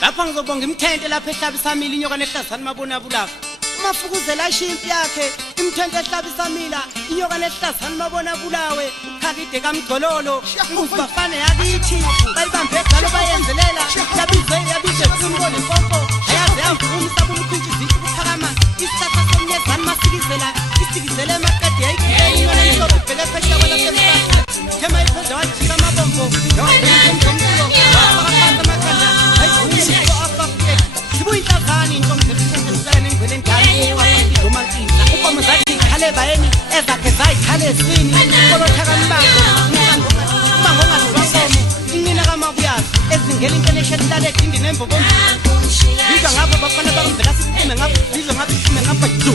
lapha ngizobonga imthente lapha ehlaba isamila inyoka nehlazana mabona bulaka umafukuzela ashimpi yakhe imthente ehlaba isamila inyoka nehlazana mabona bulawe ukhakide kamgcololo nguzibafane yakithi bayibambe egalo bayenzelela yabize kumbona impopo ayaze yavumisa umkhuntshu zithi kuphakama isithatha somnyezana masikizela isikizele emaqede yayikhona izobheka phesheya kwelasemhlaba thema iphoza wajika amabombo yawazemzomculo wafakaphansi amaqanda ayizumile afafike zibuyinhlazana intomzesisele nengwele ndani wafakizomankinza ukomo zathi ikhale bayeni ezakhe zayikhale esini kolothakambambo umango ongaziwakomo inqina kamabuyazi ezingela international lale dindi nembobombo bizwa ngapho bafana bakumvela siphume ngapho bizwa ngapho siphume ngapho du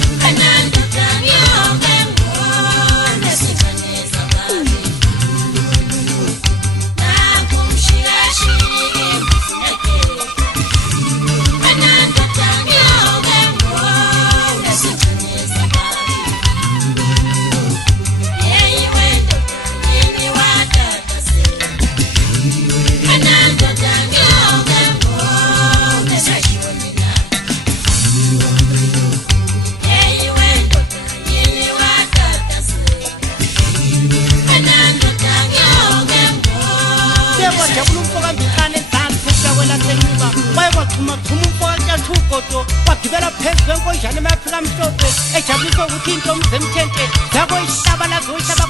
wagibela phezu kwenkonjane emaphika mhlophe ejabulisa ukuthi intombi zemthente zakoyihlaba lazoyihlaba